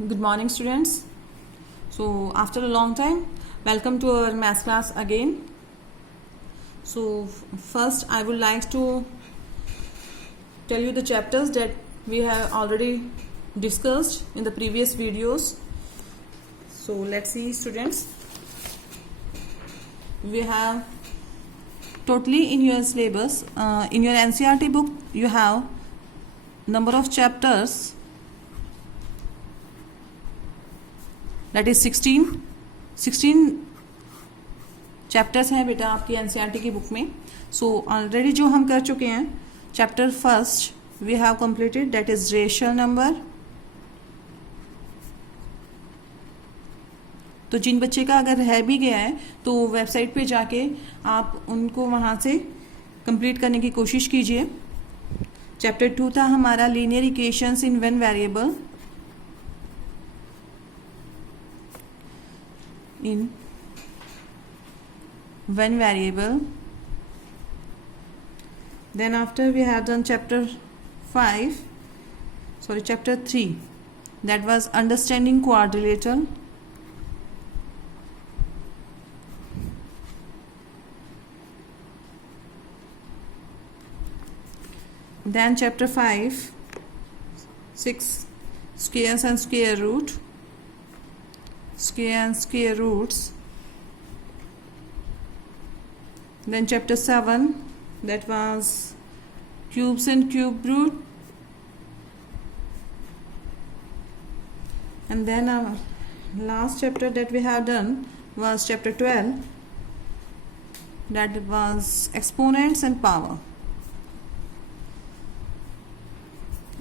Good morning, students. So, after a long time, welcome to our maths class again. So, first, I would like to tell you the chapters that we have already discussed in the previous videos. So, let's see, students. We have totally in your syllabus, in your NCERT book, you have number of chapters. That is 16 chapters हैं बेटा आपकी NCERT की book में. So already जो हम कर चुके हैं chapter first we have completed, that is rational number. तो जिन बच्चे का अगर रह भी गया है तो वेबसाइट पे जाके आप उनको वहाँ से कंप्लीट करने की कोशिश कीजिए. चैप्टर 2 था हमारा linear equations in one variable. In one variable. Then after we have done chapter 3, that was understanding quadrilateral. Then chapter 5, 6 squares and square root, square and square roots. Then chapter 7, that was cubes and cube root. And then our last chapter that we have done was chapter 12, that was exponents and power,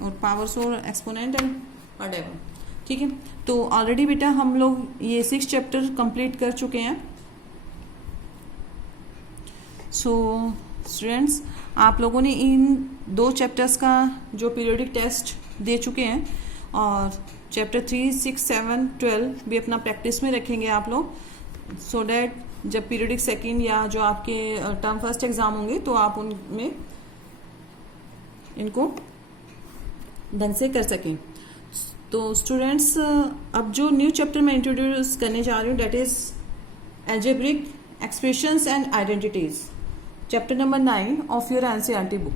or powers or exponent and whatever. ठीक है, तो already बेटा हम लोग ये 6 chapter complete कर चुके हैं. सो स्टूडेंट्स, आप लोगों ने इन 2 चैप्टर्स का जो पीरियोडिक टेस्ट दे चुके हैं और चैप्टर 3, 6, 7, 12 भी अपना प्रैक्टिस में रखेंगे आप लोग, सो डैट जब पीरियोडिक सेकेंड या जो आपके टर्म फर्स्ट एग्जाम होंगे तो आप उनमें इनको ढंग से कर सकें. तो स्टूडेंट्स, अब जो न्यू चैप्टर मैं इंट्रोड्यूस करने जा रही हूँ that is algebraic expressions and identities, chapter number 9 of your NCERT book.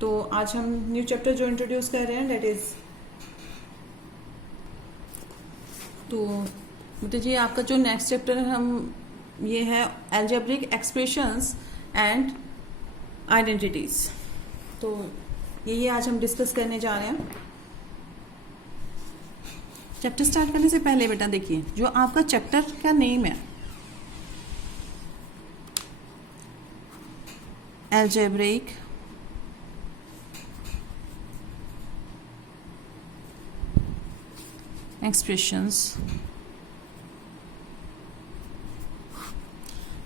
तो आज हम न्यू चैप्टर जो इंट्रोड्यूस कर रहे हैं डेट इज, तो मतलब जी आपका जो नेक्स्ट चैप्टर हम ये है एल्जेब्रिक एक्सप्रेशंस एंड आइडेंटिटीज. तो ये आज हम डिस्कस करने जा रहे हैं. चैप्टर स्टार्ट करने से पहले बेटा देखिए जो आपका चैप्टर का नेम है एल्जेब्रिक एक्सप्रेशंस.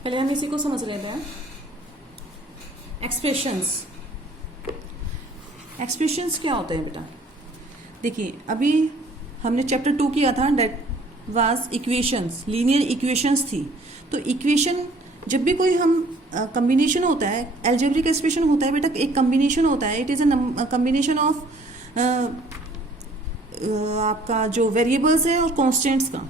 पहले हम इसी को समझ लेते हैं. एक्सप्रेशंस क्या होते हैं बेटा? देखिए अभी हमने चैप्टर 2 किया था, that was equations, linear equations थी. तो इक्वेशन जब भी कोई हम कम्बिनेशन होता है, एल्जेब्रिक एक्सप्रेशन होता है बेटा एक कम्बिनेशन होता है. It is a combination of आपका जो वेरिएबल्स है और कॉन्स्टेंट्स का,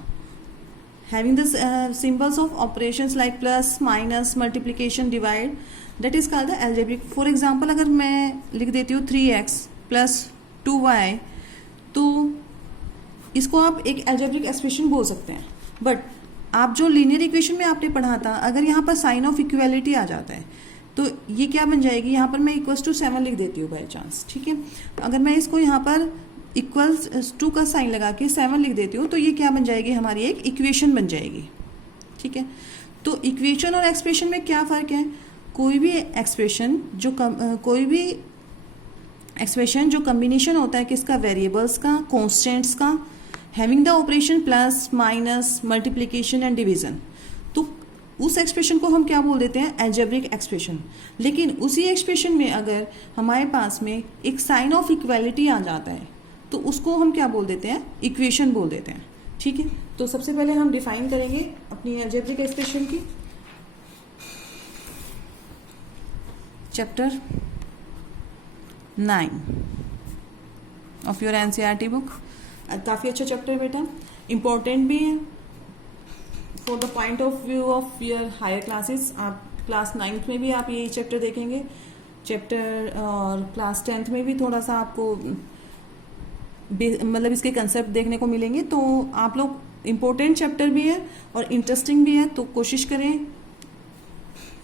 having the symbols of operations like plus minus multiplication divide, that is called the algebraic. For example अगर मैं लिख देती हूँ 3x प्लस 2y, तो इसको आप एक एल्जेब्रिक एक्सप्रेशन बोल सकते हैं. बट आप जो लीनियर इक्वेशन में आपने पढ़ा था, अगर यहाँ पर साइन ऑफ इक्वलिटी आ जाता है तो ये क्या बन जाएगी, यहाँ पर मैं इक्वल्स टू 7 लिख देती हूँ बाई चांस. ठीक है, अगर मैं इसको यहाँ पर इक्वल्स टू का साइन लगा के 7 लिख देती हूँ तो ये क्या बन जाएगी, हमारी एक इक्वेशन बन जाएगी. ठीक है, तो इक्वेशन और एक्सप्रेशन में क्या फ़र्क है? कोई भी एक्सप्रेशन जो कम्बिनेशन होता है किसका, वेरिएबल्स का, कॉन्स्टेंट्स का, having the operation plus minus multiplication and division, तो उस एक्सप्रेशन को हम क्या बोल देते हैं, एल्जेब्रिक एक्सप्रेशन. लेकिन उसी एक्सप्रेशन में अगर हमारे पास में एक साइन ऑफ इक्वालिटी आ जाता है तो उसको हम क्या बोल देते हैं, इक्वेशन बोल देते हैं. ठीक है, तो सबसे पहले हम डिफाइन करेंगे अपनी एल्जेब्रिक एक्सप्रेशन की. Chapter 9 of your NCERT book. काफ़ी अच्छा चैप्टर है बेटा, इम्पोर्टेंट भी है for the point of view of your higher classes. आप क्लास 9th में भी आप यही चैप्टर देखेंगे, चैप्टर, और क्लास 10th में भी थोड़ा सा आपको मतलब इसके कंसेप्ट देखने को मिलेंगे। तो आप लोग, इम्पोर्टेंट चैप्टर भी है और इंटरेस्टिंग भी है, तो कोशिश करें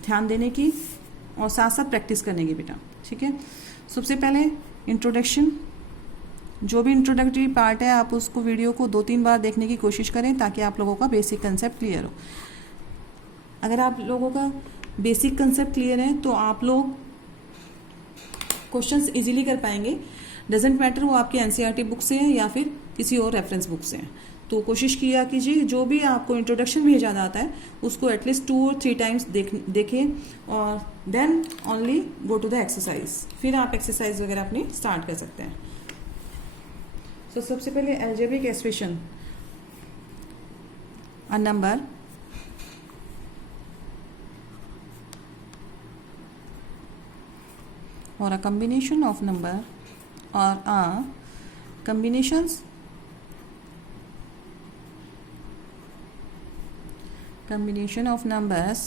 ध्यान देने की और साथ साथ प्रैक्टिस करने की बेटा, ठीक है। सबसे पहले इंट्रोडक्शन, जो भी इंट्रोडक्टरी पार्ट है आप उसको वीडियो को 2-3 बार देखने की कोशिश करें ताकि आप लोगों का बेसिक कंसेप्ट क्लियर हो। अगर आप लोगों का बेसिक कंसेप्ट क्लियर है तो आप लोग क्वेश्चंस इजीली कर पाएंगे। डजेंट मैटर वो आपकी एनसीईआरटी बुक से है या फिर किसी और रेफरेंस बुक से है। तो कोशिश किया कीजिए जो भी आपको इंट्रोडक्शन भेजा जाता है उसको एटलीस्ट 2 और 3 टाइम्स देखें और then only go to the exercise, फिर आप एक्सरसाइज वगैरह अपनी स्टार्ट कर सकते हैं। तो सबसे पहले algebraic expression, a number or a combination of number or a combination of numbers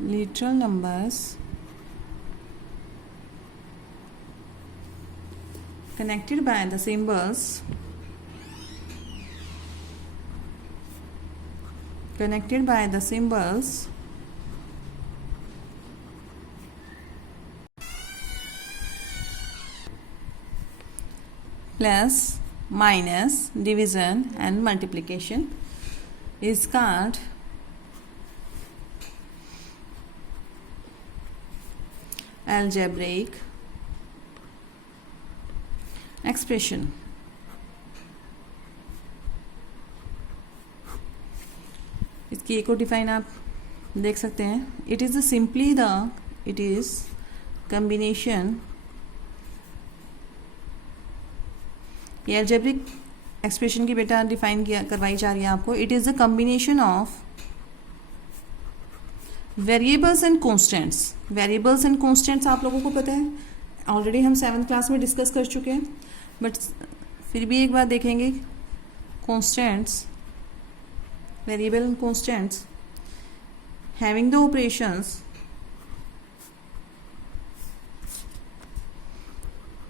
literal numbers connected by the symbols plus, minus, division and multiplication is called algebraic expression. इसकी एक और डिफाइन आप देख सकते हैं, इट इज़ कम्बिनेशन, ये algebraic expression की बेटा डिफाइन करवाई जा रही है आपको। It is the combination of variables and constants. Variables and constants आप लोगों को पता है, ऑलरेडी हम 7th क्लास में डिस्कस कर चुके हैं, बट फिर भी एक बार देखेंगे। Constants, variable and constants having the operations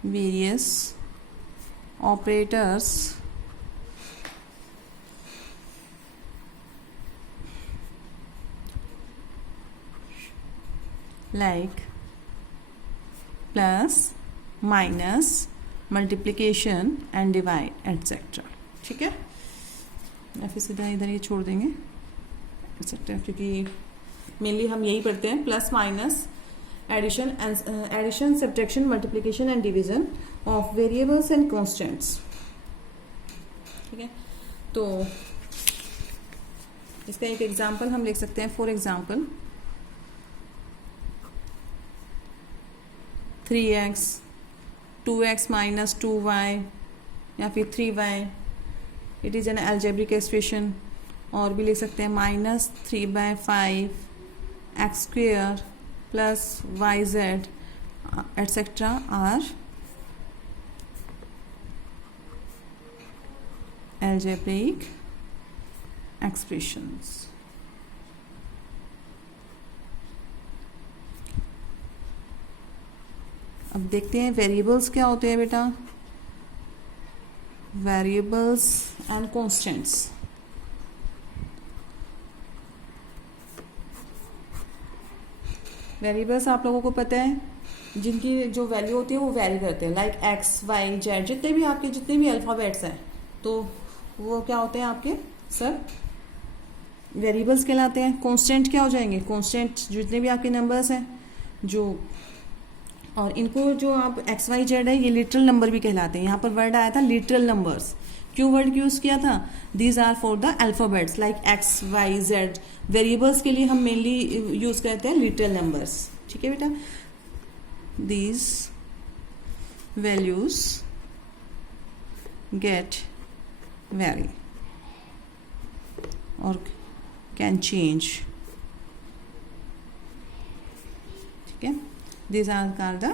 various operators like plus, minus, multiplication and divide etc. ठीक है, या फिर सीधा इधर ये छोड़ देंगे etc. क्योंकि मेनली हम यही पढ़ते हैं, plus minus, addition, subtraction, multiplication and division of variables and constants, ठीक है। तो इसका एक एग्जांपल हम लिख सकते हैं। For example 3x 2x minus 2y या फिर 3y, it is an algebraic expression. और भी लिख सकते हैं minus 3/5 x square plus yz etcetera are algebraic expressions. अब देखते हैं वेरिएबल्स क्या होते हैं बेटा। Variables and constants. वेरिएबल्स आप लोगों को पता है जिनकी जो वैल्यू होती है वो वैरी करते हैं, लाइक एक्स वाई जेड, जितने भी अल्फ़ाबेट्स हैं तो वो क्या होते हैं आपके सर वेरिएबल्स कहलाते हैं। कांस्टेंट क्या हो जाएंगे, कांस्टेंट जितने भी आपके नंबर्स हैं जो, और इनको जो आप एक्स वाई जेड है ये लिटरल नंबर भी कहलाते हैं। यहाँ पर वर्ड आया था लिटरल नंबर्स, क्यों वर्ड यूज़ किया था, these are for the alphabets like x y z. Variables के लिए हम मेनली यूज़ करते हैं लिटरल नंबर्स, ठीक है बेटा। These values get vary or can change ठीक है, these are called the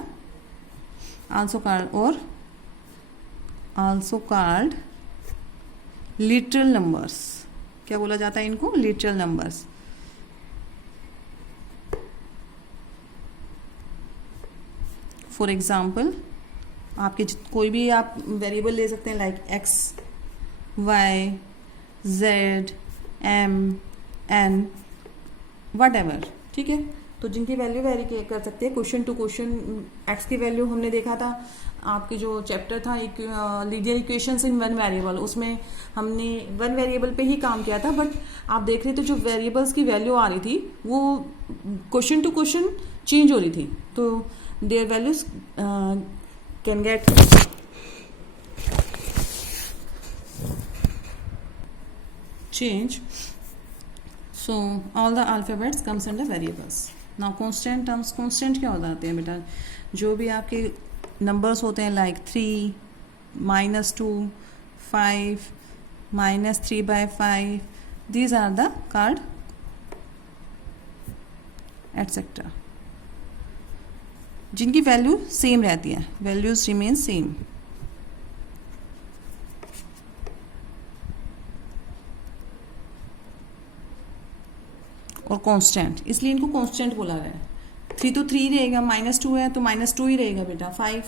also called literal numbers. क्या बोला जाता है इनको? literal numbers. फॉर एग्जाम्पल आपके कोई भी आप वेरिएबल ले सकते हैं, like x, y, z, m, n, what ever, ठीक है। तो जिनकी वैल्यू वेरी कर सकते हैं क्वेश्चन टू क्वेश्चन। x की वैल्यू हमने देखा था आपके जो चैप्टर था linear equations in one variable, उसमें हमने वन वेरिएबल पे ही काम किया था, बट आप देख रहे थे जो वेरिएबल्स की वैल्यू आ रही थी वो क्वेश्चन टू क्वेश्चन चेंज हो रही थी, तो there values can get change. So all the alphabets comes under variables. Now constant terms, constant क्या हो जाते हैं बेटा? जो भी आपके नंबर्स होते हैं like 3, -2, 5, -3/5, these are the card etcetera, जिनकी वैल्यू सेम रहती है, वैल्यूज रिमेन सेम। और कांस्टेंट, इसलिए इनको कांस्टेंट बोला गया है। 3 तो 3 रहेगा, -2 है तो -2 ही रहेगा बेटा, 5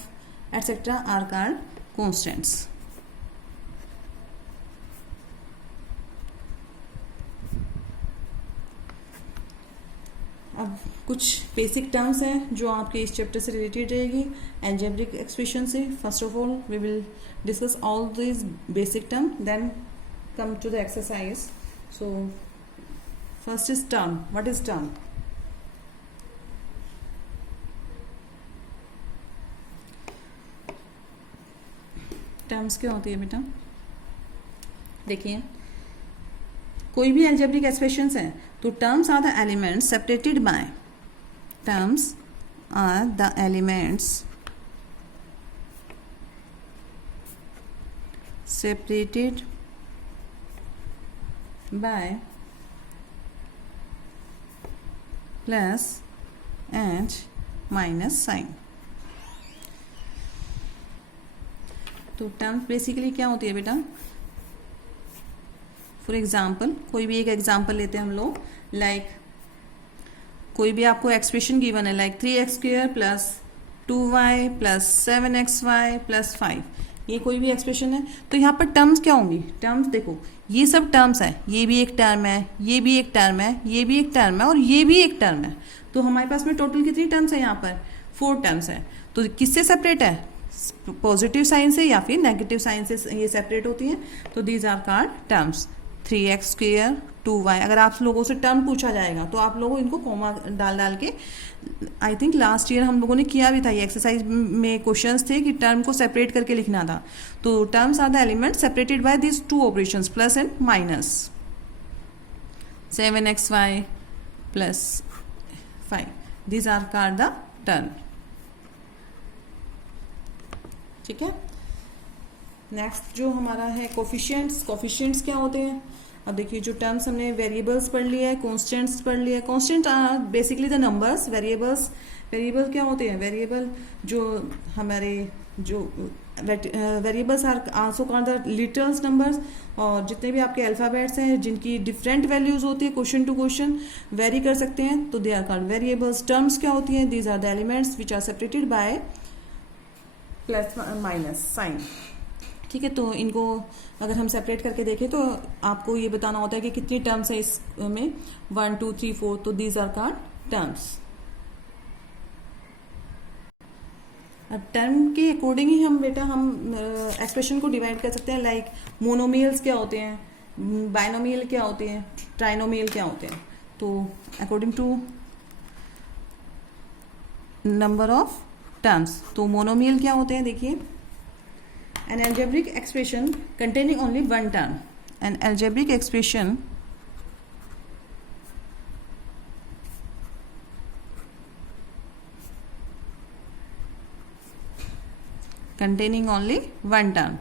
एटसेट्रा आर कॉल्ड कांस्टेंट्स। अब कुछ बेसिक टर्म्स हैं जो आपके इस चैप्टर से रिलेटेड रहेगी, अलजेब्रिक एक्सप्रेशन से। First of all we will discuss all this basic term, then come to the exercise. So first is term. What is term? Terms क्या होती है बेटा? देखिए, कोई भी अलजेब्रिक एक्सप्रेशंस हैं तो terms are the elements separated by, terms are the elements separated by plus and minus sign. तो टर्म्स बेसिकली क्या होती है बेटा? फॉर एग्जाम्पल, कोई भी एक एग्जाम्पल लेते हैं हम लोग, लाइक कोई भी आपको एक्सप्रेशन गिवन है like 3x² plus 2y plus 7xy plus 5, ये कोई भी एक्सप्रेशन है। तो यहाँ पर टर्म्स क्या होंगी? टर्म्स देखो, ये सब टर्म्स है, ये भी एक टर्म है, ये भी एक टर्म है, ये भी एक टर्म है और ये भी एक टर्म है। तो हमारे पास में टोटल कितनी टर्म्स है? यहाँ पर 4 टर्म्स है। तो किससे सेपरेट है? पॉजिटिव साइन से या फिर नेगेटिव साइन से ये सेपरेट होती हैं। तो these are called terms. 3x², 2y, अगर आप लोगों से टर्म पूछा जाएगा तो आप लोगों इनको कॉमा डाल के, आई थिंक लास्ट ईयर हम लोगों ने किया भी था, ये एक्सरसाइज में क्वेश्चंस थे कि टर्म को सेपरेट करके लिखना था। तो terms are the element separated by this 2 operations, plus and minus. 7xy plus 5, these are called the term. ठीक है। नेक्स्ट जो हमारा है कोफिशिएंट्स। कोफिशिएंट्स क्या होते हैं? अब देखिए, जो टर्म्स हमने वेरिएबल्स पढ़ लिया है, कॉन्स्टेंट्स पढ़ लिया है। Constant are basically the numbers. Variable क्या होते हैं? वेरिएबल जो हमारे जो variables are also called the literals numbers. और जितने भी आपके अल्फाबेट्स हैं जिनकी डिफरेंट वैल्यूज होती है, क्वेश्चन टू क्वेश्चन वेरी कर सकते हैं, तो they are called variables. Terms क्या होती हैं? These are the elements which are separated by plus minus sign. ठीक है, तो इनको अगर हम सेपरेट करके देखें तो आपको ये बताना होता है कि कितनी टर्म्स है इसमें, 1 2 3 4, तो दीज आर कॉल्ड टर्म्स। अब टर्म के अकॉर्डिंग ही हम एक्सप्रेशन को डिवाइड कर सकते हैं। लाइक मोनोमियल्स क्या होते हैं, बाइनोमियल क्या होते हैं, ट्राइनोमियल क्या होते हैं। तो according to number of terms, तो मोनोमियल क्या होते हैं? देखिए, an algebraic expression containing only one term. An algebraic expression containing only one term,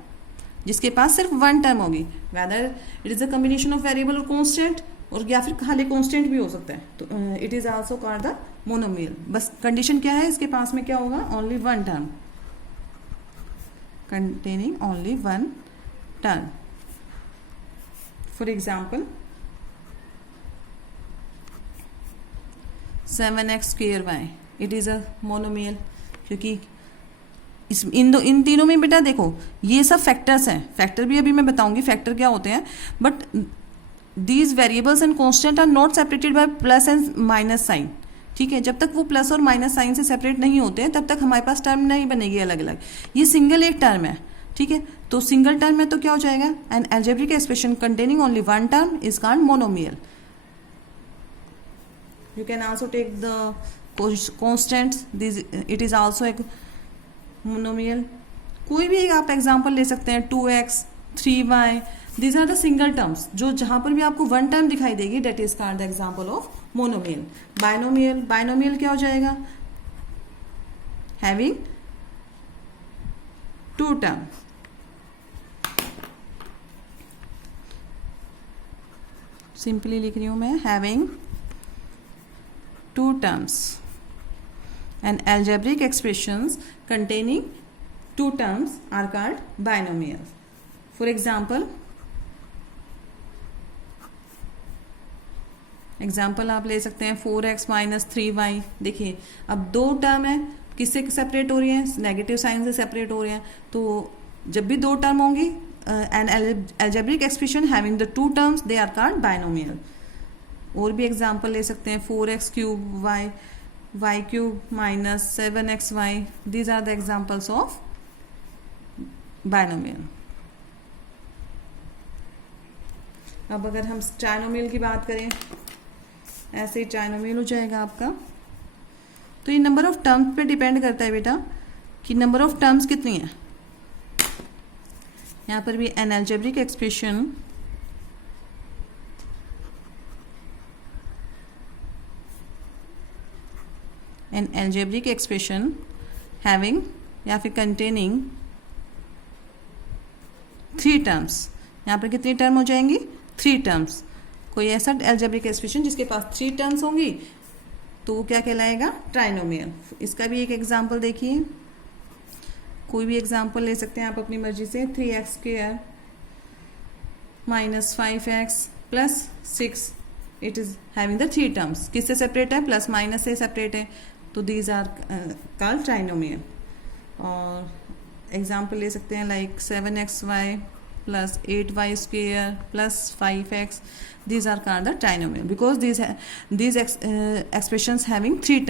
जिसके पास सिर्फ वन टर्म होगी, whether it is a combination of variable or constant, और या फिर खाली कांस्टेंट भी हो सकता है, तो it is also called the monomial. बस कंडीशन क्या है, इसके पास में क्या होगा, only one term containing only one term. For example, 7x square y, it is a monomial, क्योंकि इन तीनों में बेटा देखो ये सब फैक्टर्स हैं, फैक्टर भी अभी मैं बताऊंगी फैक्टर क्या होते हैं, but these variables and constant are not separated by plus and minus sign. ठीक है, जब तक वो प्लस और माइनस साइन से सेपरेट नहीं होते हैं तब तक हमारे पास टर्म नहीं बनेगी अलग अलग। ये सिंगल एक टर्म है, ठीक है, तो सिंगल टर्म में तो क्या हो जाएगा, an algebraic expression containing only one term is called monomial. You can also take the constants, it is also एक मोनोमियल। कोई भी आप एग्जांपल ले सकते हैं, 2x 3y, these are the single terms, जो जहां पर भी आपको वन टर्म दिखाई देगी that is called the example of monomial. Binomial, binomial क्या हो जाएगा, हैविंग टू टर्म। सिंपली लिख रही हूं मैं, having two terms and algebraic expressions containing two terms are called binomial. For example, आप ले सकते हैं 4x माइनस 3y। देखिए अब दो टर्म है, किससे सेपरेट हो रही हैं, नेगेटिव साइन से सेपरेट हो रहे हैं, तो जब भी दो टर्म होंगी N algebraic expression having the two terms they are called binomial. और भी एग्जाम्पल ले सकते हैं, 4x cube y cube minus 7xy, these are the examples of binomial. अब अगर हम ट्राइनोमियल की बात करें, ऐसे ही ट्राइनोमियल हो जाएगा आपका। तो ये नंबर ऑफ टर्म्स पे डिपेंड करता है बेटा कि नंबर ऑफ टर्म्स कितनी है। यहाँ पर भी N algebraic expression an algebraic expression having या फिर containing थ्री टर्म्स। यहाँ पर कितनी टर्म हो जाएंगी, थ्री टर्म्स। कोई ऐसा algebraic expression जिसके पास थ्री टर्म्स होंगी तो वो क्या कहलाएगा, ट्राइनोमियल। इसका भी एक एग्जाम्पल देखिए, कोई भी एग्जाम्पल ले सकते हैं आप अपनी मर्जी से, 3x square minus 5x plus 6, it is having the three terms. किससे सेपरेट है, प्लस माइनस से सेपरेट है, तो दीज आर कॉल्ड ट्राइनोमियल। और एग्जाम्पल ले सकते हैं like 7xy plus 8y square plus 5x, these are called the trinomial because these expressions having three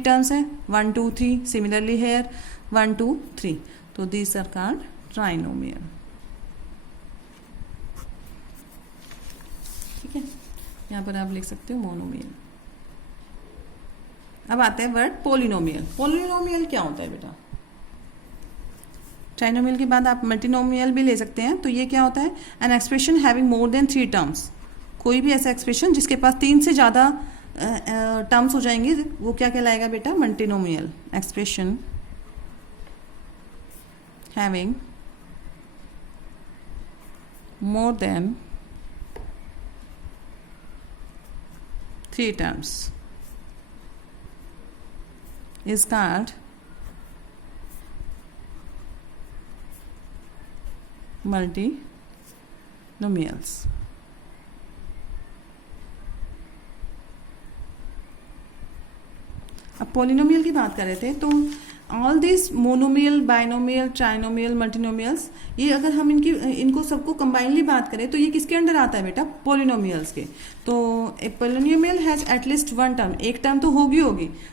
terms है, 1 2 3, सिमिलरली हेयर 1 2 3, तो these are called ट्राइनोमियल। ठीक है, यहाँ पर आप लिख सकते हो मोनोमियल। अब आते हैं वर्ड पोलिनोमियल। पोलिनोमियल क्या होता है बेटा, ट्राइनोमियल के बाद आप मल्टीनोमियल भी ले सकते हैं। तो ये क्या होता है, an expression having more than three terms. कोई भी ऐसा एक्सप्रेशन जिसके पास तीन से ज़्यादा टर्म्स हो जाएंगे वो क्या कहलाएगा बेटा, multinomial. Expression having more than three terms is called multinomials. अब पोलिनोमियल की बात कर रहे थे, तो all this monomial, binomial, trinomial, multinomials, ये अगर हम इनको सबको कंबाइनली बात करें तो ये किसके अंडर आता है बेटा, पोलिनोमियल्स के। तो a polynomial has at least one term, एक टर्म तो होगी।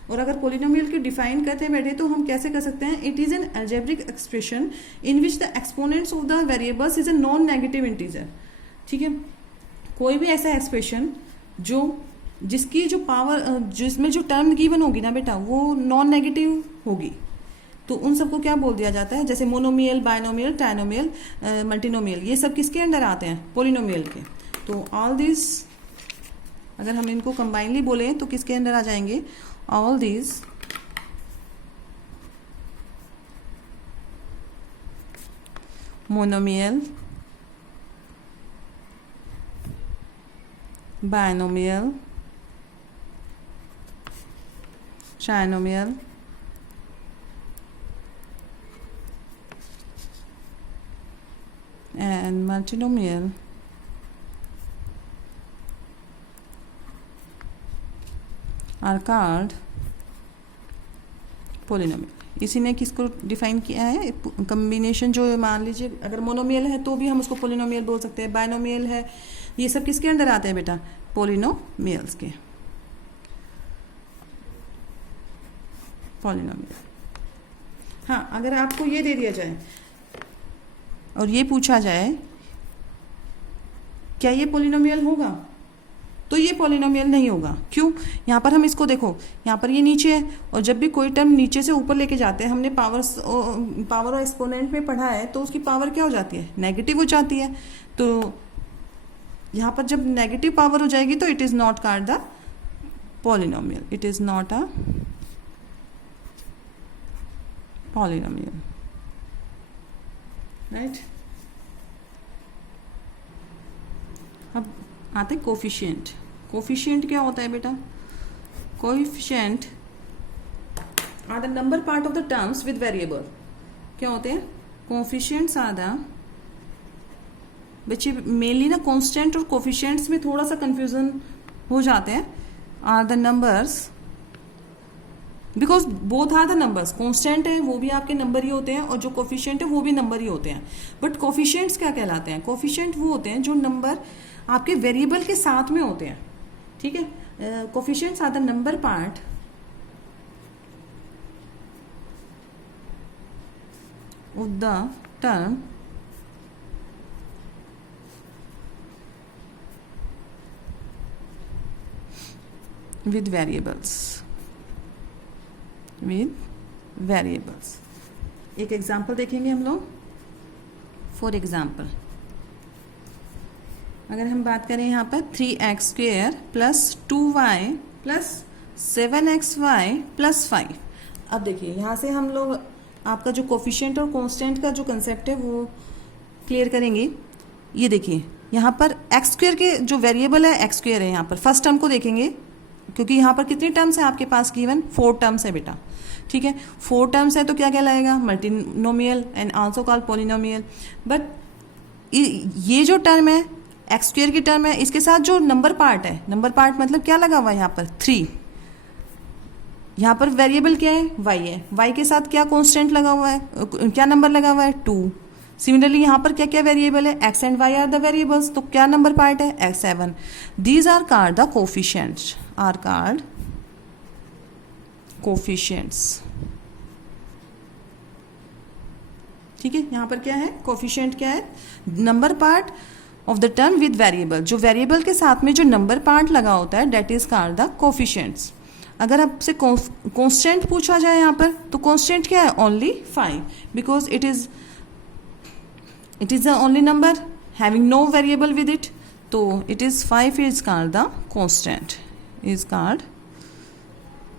और अगर पोलिनोमियल की डिफाइन करते बैठे तो हम कैसे कर सकते हैं, it is an algebraic expression in which the exponents of the variables is a non negative integer. ठीक है, कोई भी ऐसा एक्सप्रेशन जिसकी जो पावर, जिसमें जो टर्म गिवन होगी ना बेटा वो नॉन नेगेटिव होगी, तो उन सबको क्या बोल दिया जाता है, जैसे मोनोमियल, बाइनोमियल, ट्राइनोमियल, मल्टीनोमियल, ये सब किसके अंडर आते हैं, पोलिनोमियल के। तो ऑल दिस अगर हम इनको कंबाइनली बोले तो किसके अंडर आ जाएंगे, all this monomial, binomial, trinomial, and multinomial are called polynomial. इसी ने किसको डिफाइन किया है, कम्बिनेशन जो मान लीजिए अगर मोनोमियल है तो भी हम उसको पोलिनोमियल बोल सकते हैं, बायनोमियल है, ये सब किसके अंडर आते हैं बेटा, पोलिनोमियल्स के, पोलिनोमियल। हाँ, अगर आपको ये दे दिया जाए और ये पूछा जाए क्या ये पोलिनोमियल होगा, तो ये पोलिनोमियल नहीं होगा। क्यों? यहाँ पर हम इसको देखो, यहाँ पर ये नीचे है और जब भी कोई टर्म नीचे से ऊपर लेके जाते हैं, हमने पावर और एक्सपोनेंट में पढ़ा है, तो उसकी पावर क्या हो जाती है, नेगेटिव हो जाती है। तो यहाँ पर जब नेगेटिव पावर हो जाएगी तो it is not called the polynomial, it is not a polynomial, right. अब आते हैं कोफिशिएंट। कोफिशिएंट क्या होता है बेटा, coefficient are the number part of the terms with variable. क्या होते हैं कोफिशिएंट्स? आर द बच्चे मेनली ना कांस्टेंट और कोफिशिएंट्स में थोड़ा सा कंफ्यूजन हो जाते हैं। Are the numbers, because both are the numbers, constant है वो भी आपके नंबर ही होते हैं और जो कोफिशिएंट है वो भी नंबर ही होते हैं। बट कोफिशिएंट्स क्या कहलाते हैं? कोफिशिएंट वो होते हैं जो नंबर आपके वेरिएबल के साथ में होते हैं, ठीक है। Coefficients are the number part of the term with variables, with variables। एक एग्जाम्पल देखेंगे हम लोग। फॉर एग्जाम्पल अगर हम बात करें यहाँ पर 3x² plus 2y plus 7xy plus 5। अब देखिए यहाँ से हम लोग आपका जो कोफिशिएंट और कांस्टेंट का जो कंसेप्ट है वो क्लियर करेंगे। ये देखिए यहाँ पर x² के जो वेरिएबल है x² है, यहाँ पर फर्स्ट टर्म को देखेंगे क्योंकि यहाँ पर कितनी टर्म्स है आपके पास गिवन, 4 टर्म्स है बेटा, ठीक है। 4 टर्म्स है तो क्या कहलाएगा, multinomial and also called polynomial. But ये जो टर्म है x² की टर्म है, इसके साथ जो नंबर पार्ट है, नंबर पार्ट मतलब क्या लगा हुआ है यहाँ पर 3, यहाँ पर वेरिएबल क्या है y है, y के साथ क्या कांस्टेंट लगा हुआ है, क्या नंबर लगा हुआ है 2। सिमिलरली यहाँ पर क्या क्या वेरिएबल है, x and y are the variables, तो क्या नंबर पार्ट है x7। These are called the coefficients, are called coefficients, ठीक है। यहाँ पर क्या है कोफिशिएंट, क्या है number part of the term with variable, जो वेरिएबल के साथ में जो नंबर पार्ट लगा होता है that is called the coefficients. अगर आपसे कांस्टेंट पूछा जाए यहाँ पर तो कांस्टेंट क्या है, only 5, because it is the only number having no variable with it, तो it is 5 is called the constant, is called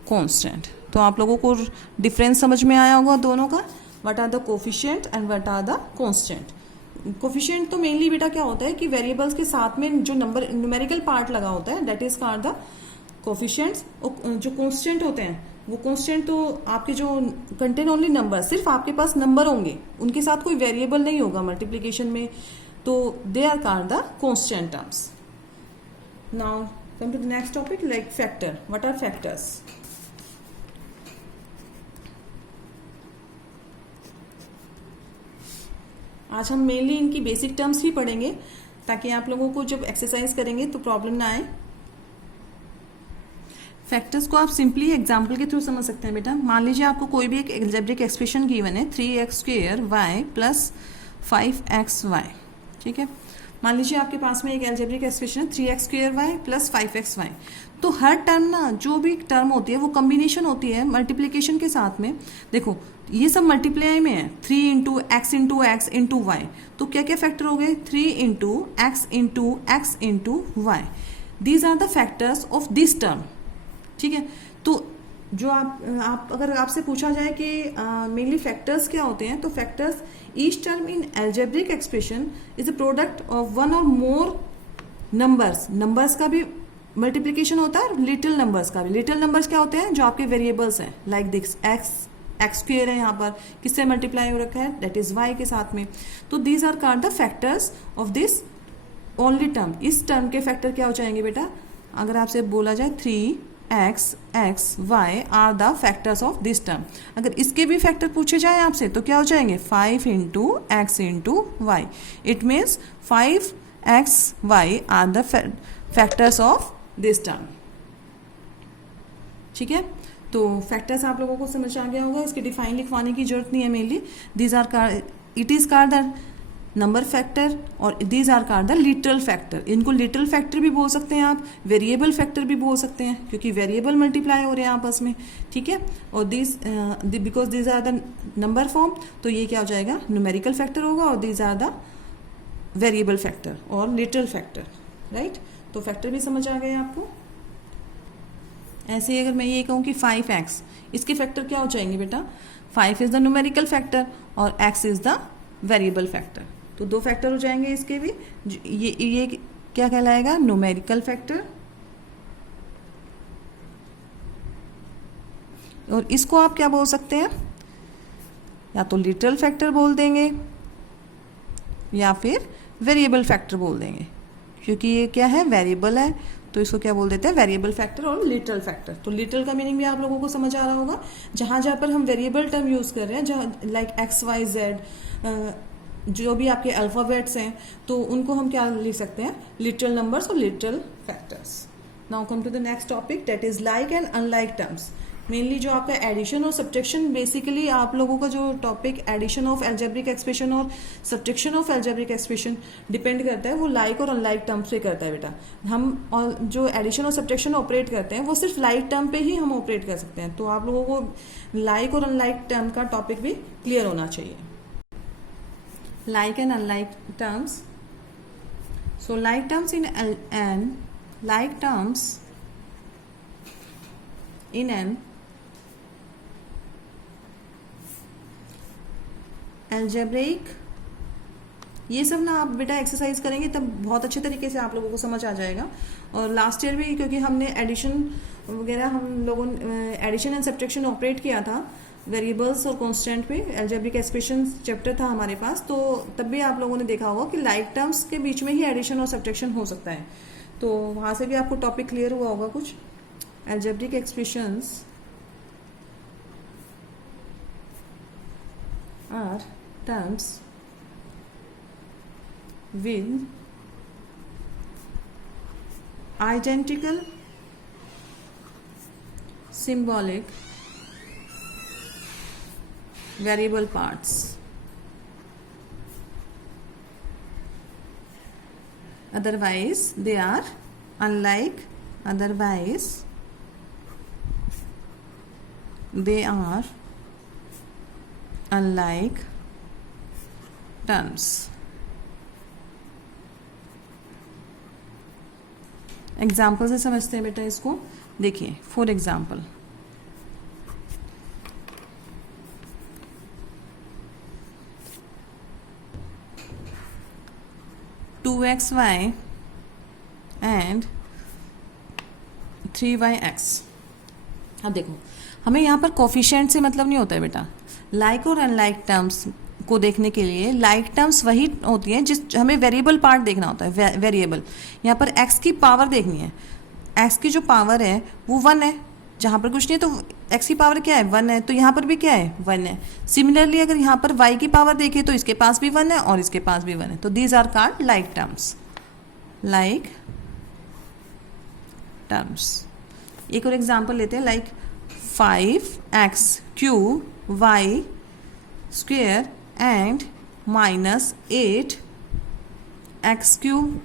constant. तो आप लोगों को डिफरेंस समझ में आया होगा दोनों का, what are the coefficient and what are the constant. Coefficient तो मेनली बेटा क्या होता है कि वेरिएबल्स के साथ में जो नंबर न्यूमेरिकल पार्ट लगा होता है that is called the coefficients. जो कांस्टेंट होते हैं वो कांस्टेंट तो आपके जो कंटेन ओनली नंबर, सिर्फ आपके पास नंबर होंगे, उनके साथ कोई वेरिएबल नहीं होगा मल्टीप्लिकेशन में, तो they are called the constant terms. Now come to the next topic like factor. What are factors? आज हम मेनली इनकी बेसिक टर्म्स ही पढ़ेंगे ताकि आप लोगों को जब एक्सरसाइज करेंगे तो प्रॉब्लम ना आए। फैक्टर्स को आप सिंपली एग्जांपल के थ्रू समझ सकते हैं बेटा। मान लीजिए आपको कोई भी एक अलजेब्रिक एक्सप्रेशन गिवन है 3x² y प्लस 5xy, ठीक है। मान लीजिए आपके पास में एक अलजेब्रिक एक्सप्रेशन है 3x² y प्लस 5xy। तो हर टर्म ना, जो भी टर्म होती है वो कॉम्बिनेशन होती है मल्टीप्लिकेशन के साथ में। देखो ये सब मल्टीप्लाई में है, 3 into x into x into y, तो क्या क्या फैक्टर हो गए, 3 into x into y. These are the factors of this term, ठीक है। तो जो आप अगर आपसे पूछा जाए कि मेनली फैक्टर्स क्या होते हैं, तो factors each term in algebraic expression is a product of one और मोर नंबर्स का भी मल्टीप्लिकेशन होता है और लिटिल नंबर्स का भी। लिटिल नंबर्स क्या होते हैं, जो आपके वेरिएबल्स हैं, लाइक दिस एक्स स्क्वेयर है, यहाँ पर किससे मल्टीप्लाई हो रखा है, दैट इज वाई के साथ में। तो these are called the factors of this only term. इस टर्म के फैक्टर क्या हो जाएंगे बेटा, अगर आपसे बोला जाए 3x are the factors of this term, अगर इसके भी फैक्टर पूछे जाए आपसे तो क्या हो जाएंगे 5 into x into y. It means 5xy are the factors of this term. ठीक है, तो फैक्टर्स आप लोगों को समझ आ गया होगा, इसकी डिफाइन लिखवाने की जरूरत नहीं है mainly. These are it is called the number factor और these are called the little factor. इनको लिटल फैक्टर भी बोल सकते हैं आप, वेरिएबल फैक्टर भी बोल सकते हैं, क्योंकि वेरिएबल मल्टीप्लाई हो रहे हैं आपस में। ठीक है, और because these are the number form, तो ये क्या हो जाएगा, न्यूमेरिकल फैक्टर होगा, और these are the variable factor और लिटल फैक्टर। राइट, तो फैक्टर भी समझ आ गए आपको। ऐसे ही अगर मैं ये कहूँ कि 5x, इसके फैक्टर क्या हो जाएंगे बेटा, 5 इज द न्यूमेरिकल फैक्टर और x is the variable factor. तो दो फैक्टर हो जाएंगे इसके भी। ये क्या कहलाएगा, न्यूमेरिकल फैक्टर, और इसको आप क्या बोल सकते हैं, या तो लिटल फैक्टर बोल देंगे या फिर वेरिएबल फैक्टर बोल देंगे, क्योंकि ये क्या है, वेरिएबल है, तो इसको क्या बोल देते हैं, वेरिएबल फैक्टर और लिटल फैक्टर। तो लिटल का मीनिंग भी आप लोगों को समझ आ रहा होगा, जहाँ जहाँ पर हम वेरिएबल टर्म यूज़ कर रहे हैं, जहाँ लाइक एक्स वाई जेड, जो भी आपके अल्फ़ाबेट्स हैं, तो उनको हम क्या लिख सकते हैं, लिटल नंबर्स और little factors. Now come to the next topic, that is like and unlike terms. Mainly जो आपका एडिशन और सब्ट्रैक्शन, बेसिकली आप लोगों का जो topic addition of algebraic expression और subtraction of algebraic expression depend करता है, वो लाइक और अनलाइक टर्म्स पे करता है बेटा। हम और जो एडिशन और सब्ट्रैक्शन ऑपरेट करते हैं वो सिर्फ लाइक टर्म पे ही हम ऑपरेट कर सकते हैं, तो आप लोगों को लाइक और अनलाइक टर्म का टॉपिक भी क्लियर होना चाहिए। Like and unlike terms, so like terms in an like terms in an algebraic, ये सब ना आप बेटा एक्सरसाइज करेंगे तब बहुत अच्छे तरीके से आप लोगों को समझ आ जाएगा। और लास्ट ईयर भी, क्योंकि हमने एडिशन वगैरह, हम लोगों ने एडिशन एंड सब्ट्रैक्शन ऑपरेट किया था वेरिएबल्स और कांस्टेंट पे, अलजेब्रिक एक्सप्रेशन चैप्टर था हमारे पास, तो तब भी आप लोगों ने देखा होगा कि लाइक टर्म्स के बीच में ही एडिशन और सब्ट्रैक्शन हो सकता है, तो वहाँ से भी आपको टॉपिक क्लियर हुआ होगा कुछ। Algebraic expressions are terms with identical symbolic variable parts. Otherwise they are unlike, otherwise they are unlike terms. Example से समझते हैं बेटा इसको। देखिए, for example, two x y and 3yx। अब देखो, हमें यहाँ पर कोफिशिएंट से मतलब नहीं होता है बेटा। लाइक और अनलाइक टर्म्स को देखने के लिए लाइक टर्म्स वही होती हैं जिस हमें वेरिएबल पार्ट देखना होता है। वेरिएबल यहाँ पर x की पावर देखनी है, x की जो पावर है वो 1 है, जहाँ पर कुछ नहीं है तो x की पावर क्या है 1 है, तो यहाँ पर भी क्या है 1 है। सिमिलरली अगर यहाँ पर y की पावर देखें तो इसके पास भी 1 है और इसके पास भी 1 है, तो these are called like terms. Like terms. एक और एग्जाम्पल लेते हैं, like 5x³ y square and -8x³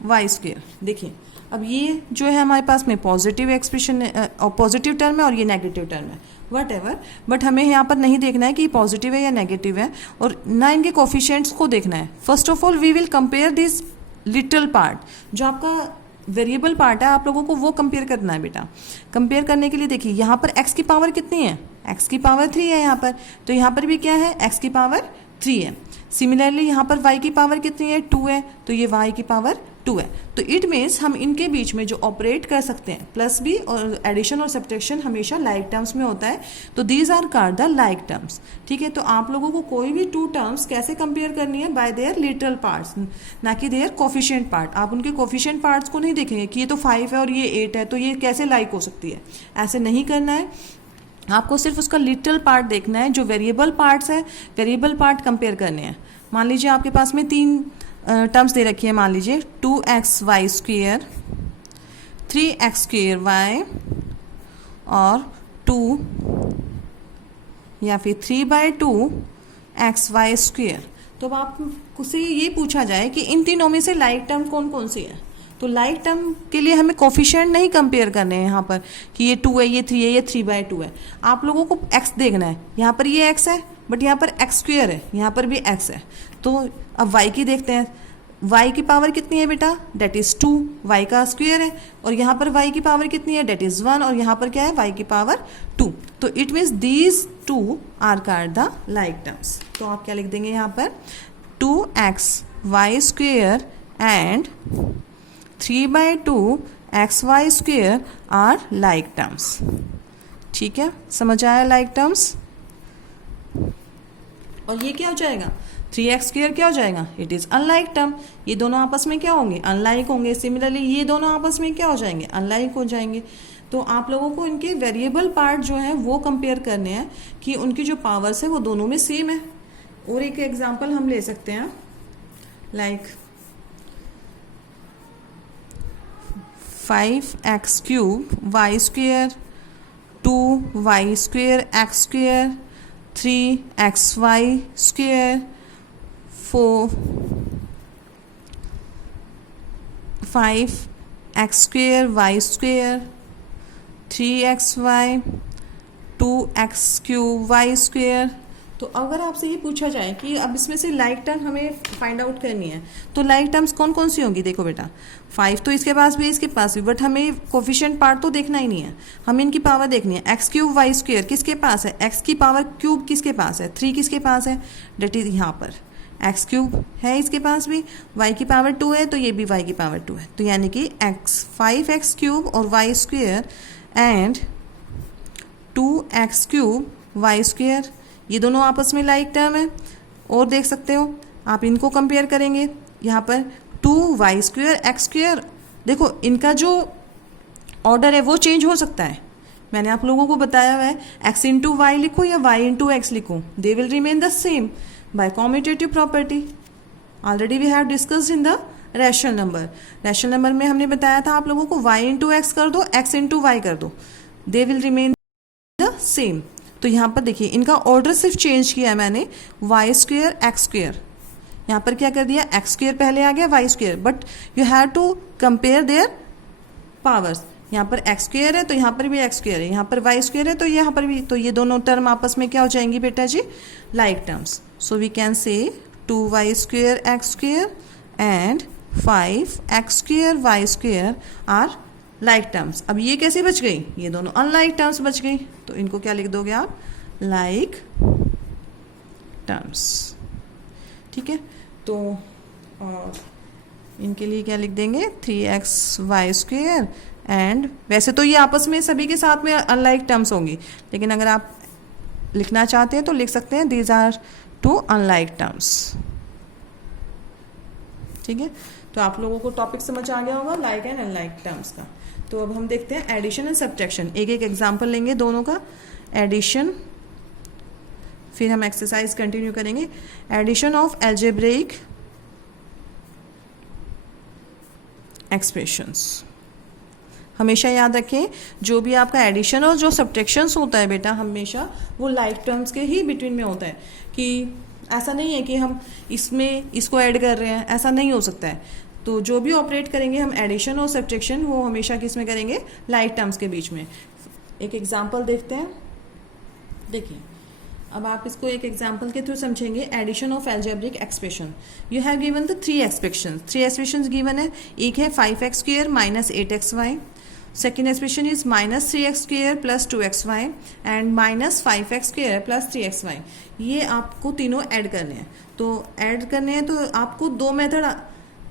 y square. देखिए, अब ये जो है हमारे पास में पॉजिटिव एक्सप्रेशन और पॉजिटिव टर्म है और ये नेगेटिव टर्म है, वट एवर, बट हमें यहाँ पर नहीं देखना है कि पॉजिटिव है या नेगेटिव है, और ना इनके कोफिशिएंट्स को देखना है। First of all we will compare this little part, जो आपका वेरिएबल पार्ट है आप लोगों को वो कंपेयर करना है बेटा। कंपेयर करने के लिए देखिए, यहाँ पर x की पावर कितनी है, x की पावर 3 है यहाँ पर, तो यहाँ पर भी क्या है x की पावर 3 है। सिमिलरली यहाँ पर y की पावर कितनी है 2 है, तो ये y की पावर 2 है। तो इट मीन्स हम इनके बीच में जो ऑपरेट कर सकते हैं प्लस बी और एडिशन और सब्ट्रैक्शन हमेशा लाइक टर्म्स में होता है, तो these are called the like terms. ठीक है, तो आप लोगों को कोई भी टू टर्म्स कैसे कंपेयर करनी है, बाय देयर लिटरल पार्ट्स, ना कि देयर कोफिशिएंट पार्ट। आप उनके कोफिशिएंट पार्ट्स को नहीं देखेंगे कि ये तो 5 है और ये 8 है तो ये कैसे लाइक हो सकती है, ऐसे नहीं करना है। आपको सिर्फ उसका लिटरल पार्ट देखना है, जो वेरिएबल पार्ट्स है वेरिएबल पार्ट कंपेयर करने हैं। मान लीजिए आपके पास में 3 टर्म्स दे रखी है, मान लीजिए 2xy square, 3x square y और 2 या फिर 3/2 xy स्क्वेयर। तो अब आपसे ये पूछा जाए कि इन तीनों में से लाइक टर्म कौन कौन सी है, तो लाइक टर्म के लिए हमें कोफिशिएंट नहीं कंपेयर करने हैं यहाँ पर कि ये 2 है, ये 3 है, ये 3/2 है। आप लोगों को x देखना है, यहाँ पर ये x है बट यहाँ पर x स्क्वेयर है, यहाँ पर भी x है। तो अब y की देखते हैं, y की पावर कितनी है बेटा, डेट इज़ 2, y का स्क्वेयर है, और यहाँ पर y की पावर कितनी है, डेट इज़ 1, और यहाँ पर क्या है, y की पावर 2। तो it means these 2 are called the like terms. तो आप क्या लिख देंगे यहाँ पर, 2xy square and 3/2 xy square are like terms. ठीक है, समझ आया लाइक टर्म्स। और ये क्या हो जाएगा, 3x स्क्वेयर क्या हो जाएगा, इट इज़ अनलाइक टर्म। ये दोनों आपस में क्या होंगे, अनलाइक होंगे। सिमिलरली ये दोनों आपस में क्या हो जाएंगे, अनलाइक हो जाएंगे। तो आप लोगों को इनके वेरिएबल पार्ट जो है वो कंपेयर करने हैं कि उनकी जो पावर्स है वो दोनों में सेम है। और एक एग्जांपल हम ले सकते हैं, like 5x cube y square, 2y square x square, 3xy square, 5x square y square, 3xy, 2x cube y square. तो अगर आपसे ये पूछा जाए कि अब इसमें से लाइक टर्म हमें फाइंड आउट करनी है, तो लाइक टर्म्स कौन कौन सी होंगी, देखो बेटा 5 तो इसके पास भी इसके पास भी, बट हमें कोफिशिएंट पार्ट तो देखना ही नहीं है, हमें इनकी पावर देखनी है। x क्यूब y स्क्वेयर किसके पास है, x की पावर क्यूब किसके पास है, 3 किसके पास है, डेट इज यहाँ पर x क्यूब है इसके पास भी, y की पावर 2 है तो ये भी y की पावर 2 है। तो यानी कि 5x क्यूब और y square and 2x cube y square, ये दोनों आपस में लाइक टर्म है। और देख सकते हो आप इनको कंपेयर करेंगे, यहाँ पर 2y स्क्वेयर x स्क्वेयर, देखो इनका जो ऑर्डर है वो चेंज हो सकता है। मैंने आप लोगों को बताया हुआ है x इंटू वाई लिखो या y इंटू एक्स लिखो, they will remain the same by commutative property. Already we have discussed in the rational number. Rational number में हमने बताया था आप लोगों को y इंटू एक्स कर दो, x इंटू वाई कर दो, दे विल रिमेन द सेम। तो यहाँ पर देखिए इनका ऑर्डर सिर्फ चेंज किया है मैंने, वाई स्क्वेयर एक्स स्क्वेयर, यहाँ पर क्या कर दिया, एक्स स्क्वेयर पहले आ गया y square, but you have to compare their powers. यहाँ पर एक्स स्क्वेयर है तो यहाँ पर भी एक्स स्क्वेयर है, यहाँ पर वाई स्क्वेयर है तो यहाँ पर भी, तो ये दोनों टर्म आपस में क्या हो जाएंगी बेटा जी, like terms. So we can say 2y square X square and 5x square Y square are like terms. अब ये कैसे बच गई, ये दोनों अनलाइक टर्म्स बच गई, तो इनको क्या लिख दोगे आप, लाइक टर्म्स। ठीक है, तो और इनके लिए क्या लिख देंगे, 3xy स्क्वेयर एंड, वैसे तो ये आपस में सभी के साथ में अनलाइक टर्म्स होंगी, लेकिन अगर आप लिखना चाहते हैं तो लिख सकते हैं दीज आर 2 अनलाइक टर्म्स। ठीक है, तो आप लोगों को टॉपिक समझ आ गया होगा लाइक एंड अनलाइक टर्म्स का। तो अब हम देखते हैं एडिशन एंड सब्ट्रैक्शन, एक एक एग्जांपल लेंगे दोनों का, एडिशन, फिर हम एक्सरसाइज कंटिन्यू करेंगे। एडिशन ऑफ एल्जेब्रिक एक्सप्रेशंस, हमेशा याद रखें जो भी आपका एडिशन और जो सब्ट्रैक्शंस होता है बेटा, हमेशा वो लाइक टर्म्स के ही बिटवीन में होता है, कि ऐसा नहीं है कि हम इसमें इसको ऐड कर रहे हैं, ऐसा नहीं हो सकता है। तो जो भी ऑपरेट करेंगे हम एडिशन और सब्ट्रैक्शन, वो हमेशा किस में करेंगे, लाइक टर्म्स के बीच में। एक एग्जांपल देखते हैं, देखिए अब आप इसको एक एग्जांपल के थ्रू समझेंगे। Addition of algebraic expression, you have given the 3 expressions given है। एक है 5x square minus 8xy, second expression is minus 3x square plus 2xy and minus 5x square plus 3xy। ये आपको तीनों ऐड करने हैं। तो ऐड करने हैं तो आपको 2 मेथड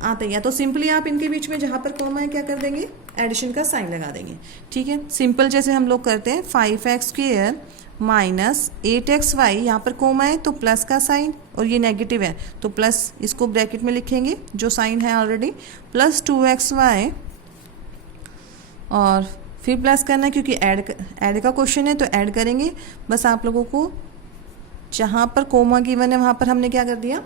आता है, या तो सिंपली आप इनके बीच में जहाँ पर कॉमा है क्या कर देंगे, एडिशन का साइन लगा देंगे। ठीक है, सिंपल जैसे हम लोग करते हैं 5x² माइनस 8xy, यहाँ पर कोमा है तो प्लस का साइन और ये नेगेटिव है तो प्लस, इसको ब्रैकेट में लिखेंगे जो साइन है ऑलरेडी, प्लस 2xy और फिर प्लस करना है क्योंकि ऐड का क्वेश्चन है तो ऐड करेंगे। बस आप लोगों को जहाँ पर कोमा गिवन है वहाँ पर हमने क्या कर दिया,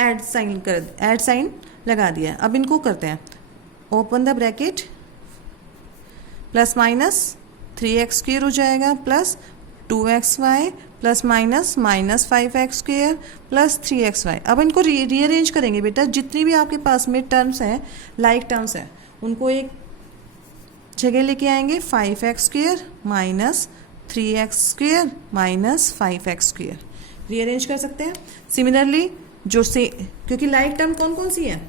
ऐड साइन लगा दिया। अब इनको करते हैं, open the bracket, plus minus 3x² हो जाएगा plus 2xy plus minus minus 5x² plus 3xy। अब इनको रीअरेंज करेंगे बेटा, जितनी भी आपके पास में टर्म्स हैं, लाइक टर्म्स हैं, उनको एक जगह लेके आएंगे, 5x² minus 3x² minus 5x², rearrange कर सकते हैं। सिमिलरली जो से, क्योंकि लाइक टर्म कौन कौन सी है,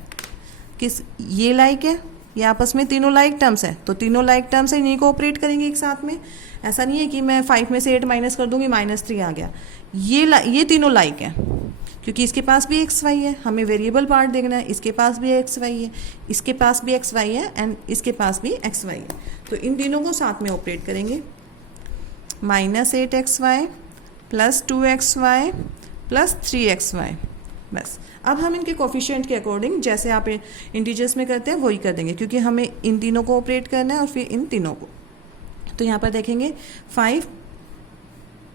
किस, ये लाइक है, ये आपस में तीनों लाइक टर्म्स हैं, तो तीनों लाइक टर्म्स है, इन्हीं को ऑपरेट करेंगे एक साथ में। ऐसा नहीं है कि मैं 5 में से 8 माइनस कर दूंगी -3 आ गया। ये तीनों लाइक हैं क्योंकि इसके पास भी एक्स वाई है, हमें वेरिएबल पार्ट देखना है, इसके पास भी एक्स वाई है, इसके पास भी एक्स वाई है एंड इसके पास भी एक्स वाई है, तो इन तीनों को साथ में ऑपरेट करेंगे। -8xy plus 2xy plus 3xy। बस अब हम इनके कोफिशिएंट के अकॉर्डिंग जैसे आप इंटीजर्स में करते हैं वही कर देंगे, क्योंकि हमें इन तीनों को ऑपरेट करना है और फिर इन तीनों को। तो यहाँ पर देखेंगे 5,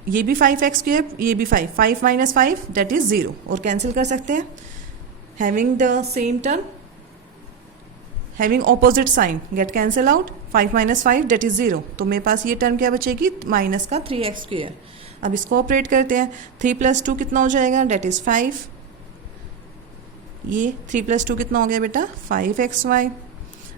ये भी 5x², ये भी 5, 5 माइनस 5 दैट इज 0, और कैंसिल कर सकते हैं। Having the same term, having opposite sign get cancel out, 5 minus 5 that is 0, तो मेरे पास ये टर्म क्या बचेगी, माइनस का 3x²। अब इसको ऑपरेट करते हैं, 3 + 2 कितना हो जाएगा, दैट इज 5, ये 3 + 2 कितना हो गया बेटा, 5xy।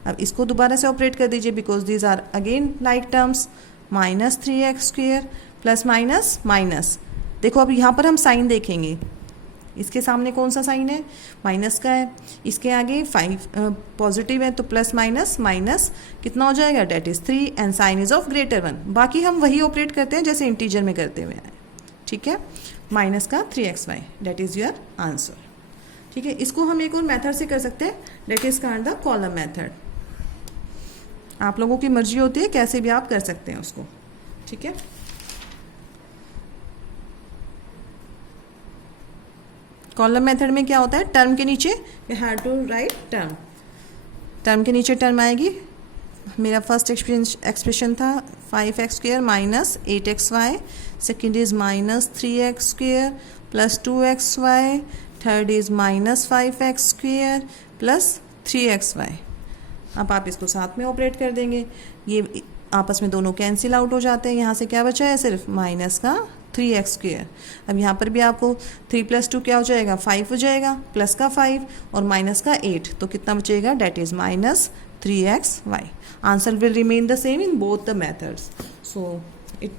अब इसको दोबारा से ऑपरेट कर दीजिए because these are again like terms, -3x² plus minus minus. देखो अब यहाँ पर हम साइन देखेंगे, इसके सामने कौन सा साइन है, माइनस का है, इसके आगे 5 पॉजिटिव है तो प्लस माइनस माइनस कितना हो जाएगा, that is 3 and sign is of >1। बाकी हम वही ऑपरेट करते हैं जैसे इंटीजर में करते हुए हैं। ठीक है, माइनस का 3xy that is your answer. ठीक है, इसको हम एक और मेथड से कर सकते हैं, that is called the column method. आप लोगों की मर्जी होती है, कैसे भी आप कर सकते हैं उसको। ठीक है, कॉलम मेथड में क्या होता है, टर्म के नीचे you have to write term, term के नीचे टर्म आएगी। मेरा फर्स्ट एक्सप्रेशन था 5x² minus 8xy, second is -3x² plus 2xy, third is -5x² plus 3xy। अब आप इसको साथ में ऑपरेट कर देंगे, ये आपस में दोनों कैंसिल आउट हो जाते हैं। यहाँ से क्या बचा है, सिर्फ माइनस का 3x²। अब यहाँ पर भी आपको 3 + 2 क्या हो जाएगा, 5 हो जाएगा, प्लस का 5 और माइनस का 8, तो कितना बचेगा, that is -3xy। Answer will remain the same in both the methods, so it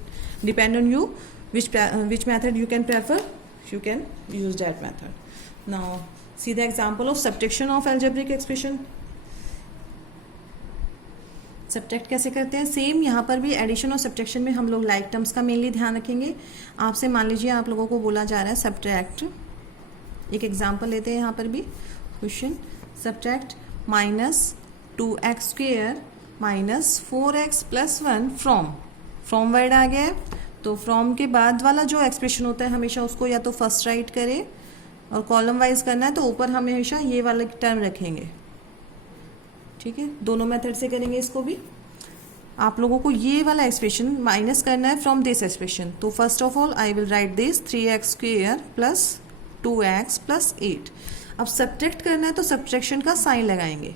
depends on you which method you can prefer, you can use that method. Now see the example of subtraction of algebraic expression. Subtract कैसे करते हैं, same यहाँ पर भी addition और subtraction में हम लोग लाइक टर्म्स का मेनली ध्यान रखेंगे। आपसे मान लीजिए आप लोगों को बोला जा रहा है सब्ट्रैक्ट, एक एग्जांपल लेते हैं यहाँ पर भी question, subtract -2x² minus 4x + 1 from word आ गया है, तो फ्रॉम के बाद वाला जो एक्सप्रेशन होता है हमेशा उसको या तो फर्स्ट राइट करें और कॉलम वाइज करना है तो ऊपर हमेशा ये वाला टर्म रखेंगे। ठीक है, दोनों मेथड से करेंगे इसको भी। आप लोगों को ये वाला एक्सप्रेशन माइनस करना है फ्रॉम दिस एक्सप्रेशन, तो first of all I will write this 3x² plus 2x plus 8। अब सब्ट्रैक्ट करना है तो सब्ट्रैक्शन का साइन लगाएंगे।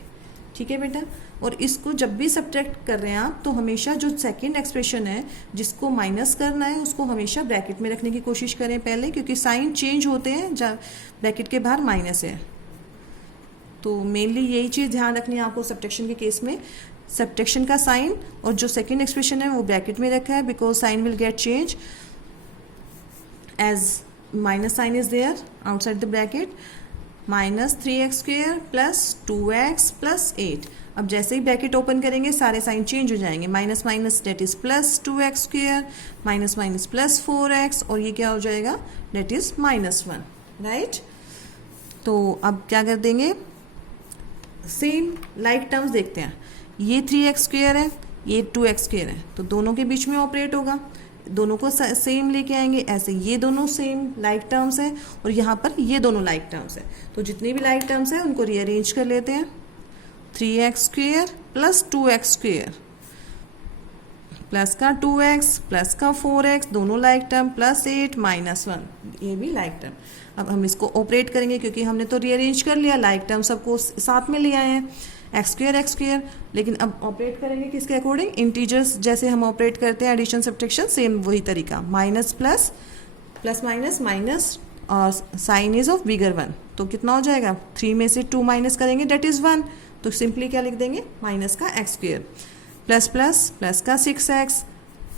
ठीक है बेटा, और इसको जब भी सब्ट्रैक्ट कर रहे हैं आप तो हमेशा जो सेकंड एक्सप्रेशन है जिसको माइनस करना है उसको हमेशा ब्रैकेट में रखने की कोशिश करें पहले, क्योंकि साइन चेंज होते हैं जब ब्रैकेट के बाहर माइनस है। तो मेनली यही चीज़ ध्यान रखनी है आपको सब्ट्रैक्शन के केस में, सब्ट्रैक्शन का साइन और जो सेकंड एक्सप्रेशन है वो ब्रैकेट में रखा है because sign will get change as minus sign is there outside the bracket, -3x² plus 2x plus 8। अब जैसे ही ब्रैकेट ओपन करेंगे सारे साइन चेंज हो जाएंगे, minus minus that is plus 2x², minus minus plus 4x, और ये क्या हो जाएगा, डेट इज -1, राइट। तो अब क्या कर देंगे, सेम लाइक टर्म्स देखते हैं, ये 3x² है, ये 2x² है, तो दोनों के बीच में ऑपरेट होगा, दोनों को सेम लेके आएंगे। ऐसे ये दोनों सेम लाइक टर्म्स हैं और यहाँ पर ये दोनों लाइक टर्म्स हैं, तो जितने भी लाइक टर्म्स हैं उनको रीअरेंज कर लेते हैं। 3x² प्लस 2x² प्लस का 2x प्लस का 4x, दोनों लाइक टर्म, प्लस 8 माइनस 1, ये भी लाइक टर्म। अब हम इसको ऑपरेट करेंगे क्योंकि हमने तो रीअरेंज कर लिया, लाइक टर्म सबको साथ में ले आए हैं, x², लेकिन अब ऑपरेट करेंगे किसके अकॉर्डिंग, इंटीजर्स जैसे हम ऑपरेट करते हैं एडिशन सब्ट्रैक्शन, सेम वही तरीका, minus plus, plus minus minus, और साइन इज ऑफ बिगर 1, तो कितना हो जाएगा, 3 में से 2 माइनस करेंगे डेट इज़ 1, तो सिंपली क्या लिख देंगे, माइनस का x², प्लस प्लस प्लस का 6x,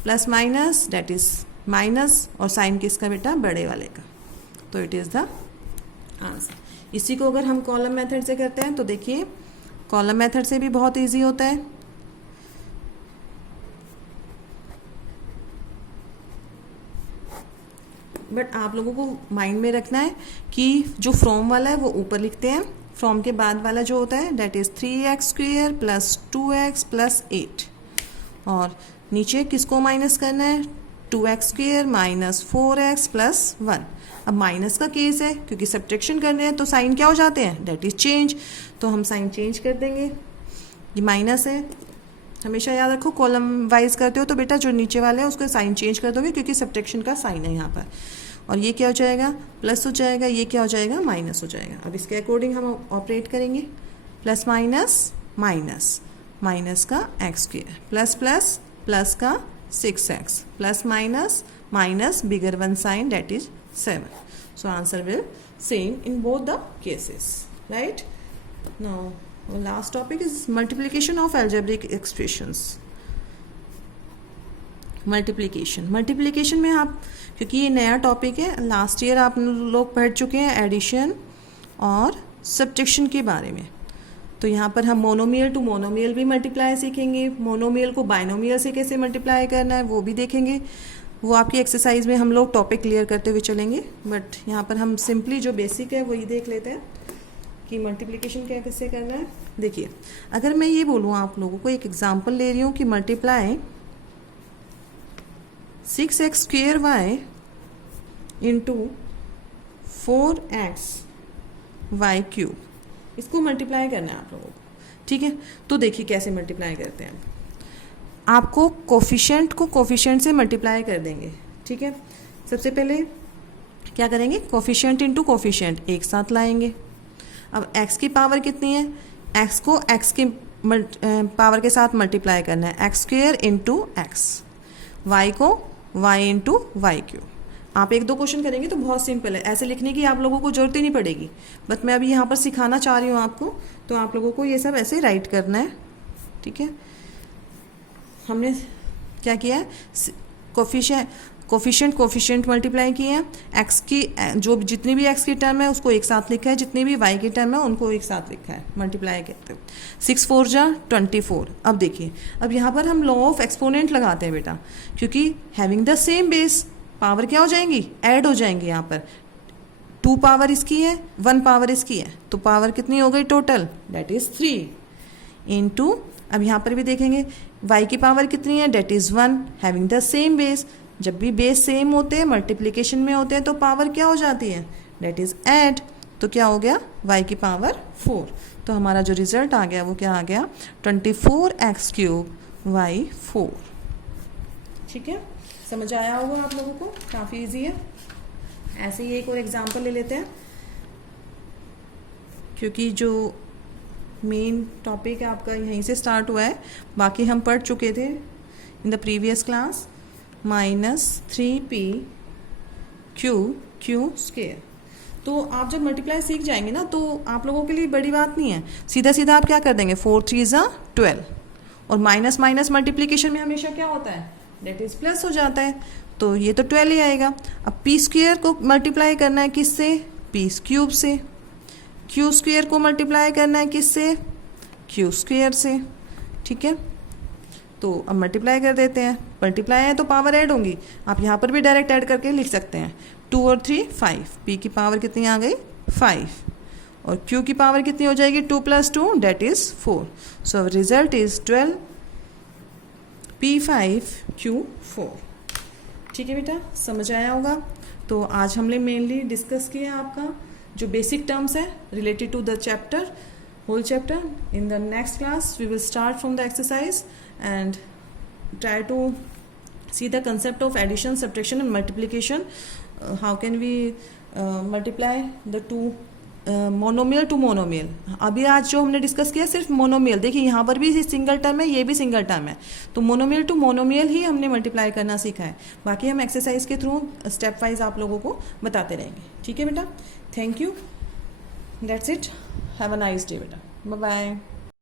plus minus that is minus, और साइन किसका बेटा, बड़े वाले का, तो इट इज़ द आंसर। इसी को अगर हम कॉलम मेथड से करते हैं तो देखिए कॉलम मेथड से भी बहुत इजी होता है। बट आप लोगों को माइंड में रखना है कि जो फ्रॉम वाला है वो ऊपर लिखते हैं, फ्रॉम के बाद वाला जो होता है that is 3x² plus 2x plus 8, और नीचे किसको माइनस करना है, 2x² माइनस 4x प्लस 1। अब माइनस का केस है क्योंकि सब्ट्रैक्शन कर रहे हैं तो साइन क्या हो जाते हैं, डेट इज चेंज, तो हम साइन चेंज कर देंगे। ये माइनस है, हमेशा याद रखो कॉलम वाइज करते हो तो बेटा जो नीचे वाले हैं उसको साइन चेंज कर दोगे क्योंकि सब्ट्रैक्शन का साइन है यहाँ पर, और ये क्या हो जाएगा, प्लस हो जाएगा, ये क्या हो जाएगा, माइनस हो जाएगा। अब इसके अकॉर्डिंग हम ऑपरेट करेंगे, प्लस माइनस माइनस, माइनस का x² प्लस प्लस प्लस का 6x plus minus minus bigger 1 sign that is 7. So answer will same in both the cases, right? Now our last topic is multiplication of algebraic expressions. Multiplication में आप, क्योंकि ये नया topic है, last year आप लोग पढ़ चुके हैं एडिशन और सब्ट्रैक्शन के बारे में, तो यहाँ पर हम मोनोमियल टू मोनोमियल भी मल्टीप्लाई सीखेंगे, मोनोमियल को बाइनोमियल से कैसे मल्टीप्लाई करना है वो भी देखेंगे, वो आपकी एक्सरसाइज में हम लोग टॉपिक क्लियर करते हुए चलेंगे। बट यहाँ पर हम सिंपली जो बेसिक है वही देख लेते हैं कि मल्टीप्लिकेशन कैसे करना है। देखिए अगर मैं ये बोलूँ आप लोगों को, एक एग्जांपल ले रही हूँ कि मल्टीप्लाई 6x² इंटू 4xy³, इसको मल्टीप्लाई करना है आप लोगों को, ठीक है। तो देखिए कैसे मल्टीप्लाई करते हैं, आपको कोफिशिएंट को कोफिशिएंट से मल्टीप्लाई कर देंगे, ठीक है। सबसे पहले क्या करेंगे, कोफिशिएंट इंटू कोफिशिएंट एक साथ लाएंगे। अब x की पावर कितनी है, x को x की पावर के साथ मल्टीप्लाई करना है, x² इंटू x, y को y इंटू y³। आप 1-2 क्वेश्चन करेंगे तो बहुत सिंपल है, ऐसे लिखने की आप लोगों को जरूरत ही नहीं पड़ेगी, बट मैं अभी यहाँ पर सिखाना चाह रही हूँ आपको, तो आप लोगों को ये सब ऐसे राइट करना है, ठीक है। हमने क्या किया है, कोफिशिएंट मल्टीप्लाई किए हैं, x की जो जितनी भी x की टर्म है उसको एक साथ लिखा है, जितनी भी y की टर्म है उनको एक साथ लिखा है, मल्टीप्लाई कहते हैं। 6 4 जा 24। अब देखिए, अब यहाँ पर हम लॉ ऑफ एक्सपोनेंट लगाते हैं बेटा, क्योंकि having the same base power क्या हो जाएंगी, ऐड हो जाएंगी। यहाँ पर 2 पावर इसकी है, 1 पावर इसकी है, तो पावर कितनी हो गई टोटल, डेट इज 3 इंटू, अब यहाँ पर भी देखेंगे y की पावर कितनी है, that is 1, having the same base. जब भी बेस सेम होते हैं, मल्टीप्लिकेशन में होते हैं, तो पावर क्या हो जाती है, डेट इज़ ऐड, तो क्या हो गया, y की पावर 4। तो हमारा जो रिजल्ट आ गया वो क्या आ गया, 24x³ y4। ठीक है, समझ आया होगा आप लोगों को, काफ़ी इजी है। ऐसे ही एक और एग्जाम्पल ले लेते हैं, क्योंकि जो मेन टॉपिक आपका यहीं से स्टार्ट हुआ है, बाकी हम पढ़ चुके थे in the previous class. -3p q²। तो आप जब मल्टीप्लाई सीख जाएंगे ना, तो आप लोगों के लिए बड़ी बात नहीं है, सीधा सीधा आप क्या कर देंगे, 4 3 = 12, और माइनस माइनस मल्टीप्लिकेशन में हमेशा क्या होता है, डेट इज प्लस हो जाता है, तो ये तो 12 ही आएगा। अब p² को मल्टीप्लाई करना है किससे, p³ से, q² को मल्टीप्लाई करना है किससे, q² से, ठीक है। तो अब मल्टीप्लाई कर देते हैं, मल्टीप्लाई है तो पावर ऐड होंगी, आप यहाँ पर भी डायरेक्ट ऐड करके लिख सकते हैं। 2 और 3 5, p की पावर कितनी आ गई, 5, और q की पावर कितनी हो जाएगी 2 + 2 that is 4. So result is 12 P5Q4. ठीक है बेटा, समझ आया होगा. तो आज हमने मेनली डिस्कस किया आपका जो बेसिक टर्म्स है related to the chapter, whole chapter. In the next class we will start from the exercise and try to see the concept of addition, subtraction and multiplication. How can we multiply the two monomial to monomial. अभी आज जो हमने discuss किया सिर्फ monomial. देखिए यहाँ पर भी सिंगल टर्म है, ये भी सिंगल टर्म है, तो मोनोमियल टू मोनोमियल ही हमने मल्टीप्लाई करना सीखा है. बाकी हम एक्सरसाइज के थ्रू स्टेप वाइज आप लोगों को बताते रहेंगे. ठीक है बेटा, thank you, that's it, have a nice day बेटा, बाय बाय.